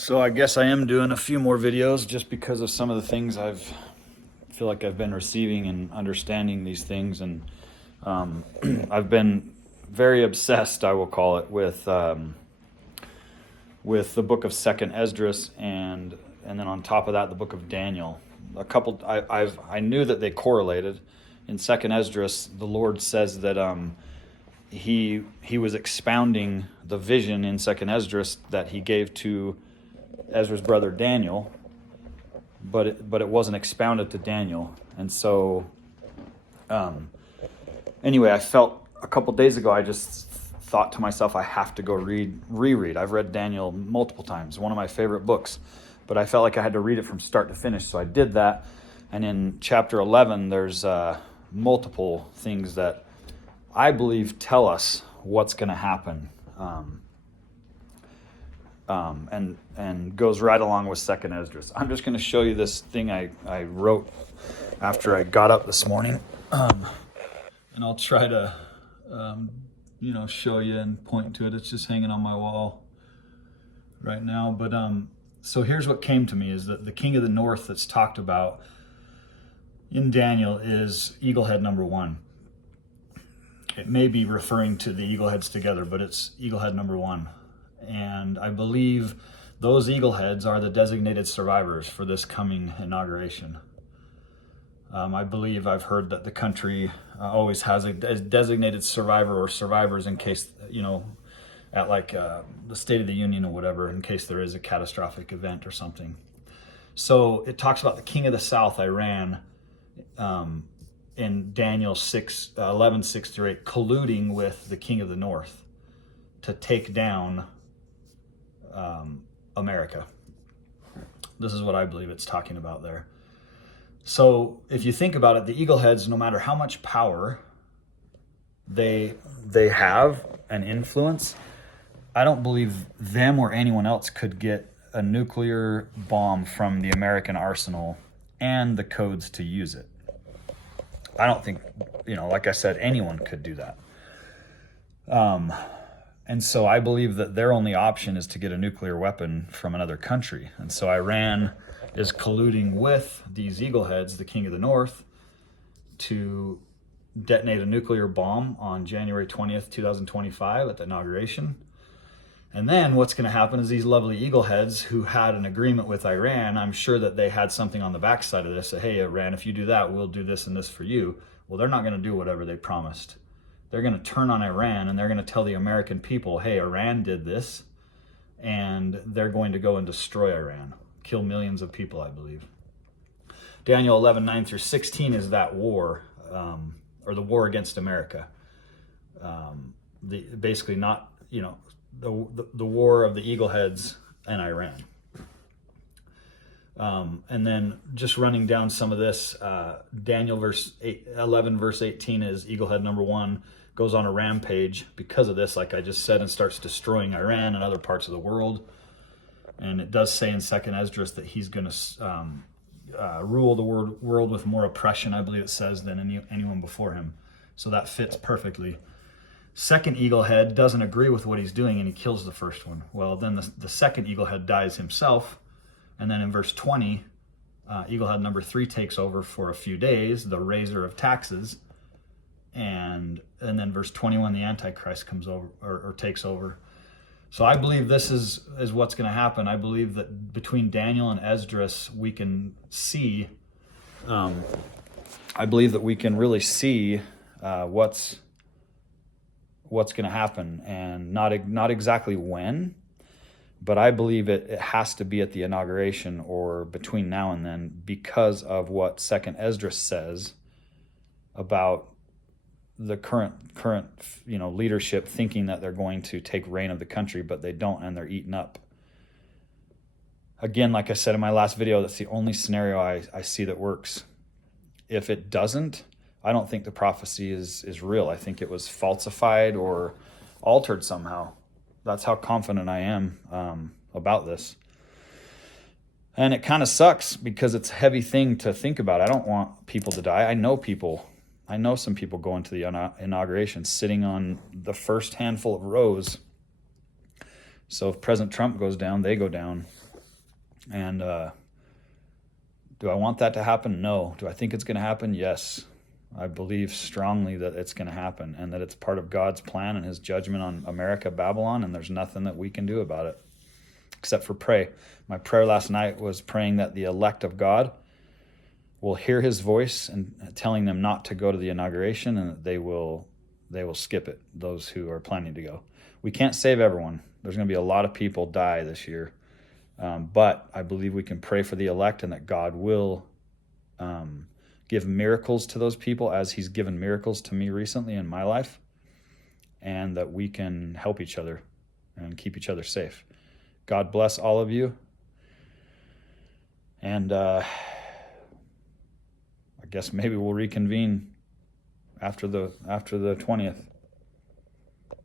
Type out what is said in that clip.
So I guess I am doing a few more videos just because of some of the things feel like I've been receiving and understanding these things, and I've been very obsessed, I will call it, with the book of Second Esdras, and then on top of that the book of Daniel. I knew that they correlated. In Second Esdras, the Lord says that he was expounding the vision in Second Esdras that he gave to Ezra's brother Daniel, but it wasn't expounded to Daniel. And so anyway, I felt a couple days ago, I just thought to myself, I have to go reread. I've read Daniel multiple times, one of my favorite books, but I felt like I had to read it from start to finish, so I did that. And in chapter 11, there's multiple things that I believe tell us what's going to happen, and goes right along with Second Esdras. I'm just going to show you this thing I wrote after I got up this morning, and I'll try to show you and point to it. It's just hanging on my wall right now. But so here's what came to me: is that the king of the north that's talked about in Daniel is eaglehead number 1. It may be referring to the eagleheads together, but it's eaglehead number 1. And I believe those eagleheads are the designated survivors for this coming inauguration. I believe I've heard that the country always has a designated survivor or survivors in case, at like the State of the Union or whatever, in case there is a catastrophic event or something. So it talks about the king of the south, Iran, in Daniel 11, 6-8, colluding with the king of the north to take down America. This is what I believe it's talking about there. So if you think about it, the eagleheads, no matter how much power they have and influence, I don't believe them or anyone else could get a nuclear bomb from the American arsenal and the codes to use it. I don't think, like I said, anyone could do that. And so I believe that their only option is to get a nuclear weapon from another country. And so Iran is colluding with these eagleheads, the king of the north, to detonate a nuclear bomb on January 20th, 2025 at the inauguration. And then what's going to happen is these lovely eagleheads who had an agreement with Iran, I'm sure that they had something on the backside of this, that, hey, Iran, if you do that, we'll do this and this for you. Well, they're not going to do whatever they promised. They're going to turn on Iran, and they're going to tell the American people, hey, Iran did this, and they're going to go and destroy Iran, kill millions of people, I believe. Daniel 11, 9-16 is that war, or the war against America. Basically not, the war of the eagleheads and Iran. And then just running down some of this, Daniel 11 verse 18 is eaglehead number 1, goes on a rampage because of this, like I just said, and starts destroying Iran and other parts of the world. And it does say in Second Esdras that he's going to rule the world with more oppression, I believe it says, than anyone before him. So that fits perfectly. Second eaglehead doesn't agree with what he's doing, and he kills the first one. Well, then the second eaglehead dies himself, and then in verse 20, eaglehead number 3 takes over for a few days, the raiser of taxes, and then verse 21, the Antichrist comes over or takes over. So I believe this is what's going to happen. I believe that between Daniel and Esdras, we can see. I believe that we can really see what's going to happen, and not exactly when, but I believe it has to be at the inauguration or between now and then, because of what Second Esdras says about the current leadership thinking that they're going to take reign of the country, but they don't, and they're eaten up. Again, like I said in my last video, that's the only scenario I see that works. If it doesn't, I don't think the prophecy is real. I think it was falsified or altered somehow. That's how confident I am about this. And it kind of sucks because it's a heavy thing to think about. I don't want people to die. I know some people going to the inauguration, sitting on the first handful of rows. So if President Trump goes down, they go down. And do I want that to happen? No. Do I think it's going to happen? Yes. I believe strongly that it's going to happen and that it's part of God's plan and his judgment on America, Babylon, and there's nothing that we can do about it except for pray. My prayer last night was praying that the elect of God will hear his voice and telling them not to go to the inauguration, and that they will skip it, those who are planning to go. We can't save everyone. There's going to be a lot of people die this year. But I believe we can pray for the elect and that God will give miracles to those people as he's given miracles to me recently in my life, and that we can help each other and keep each other safe. God bless all of you. And I guess maybe we'll reconvene after the 20th.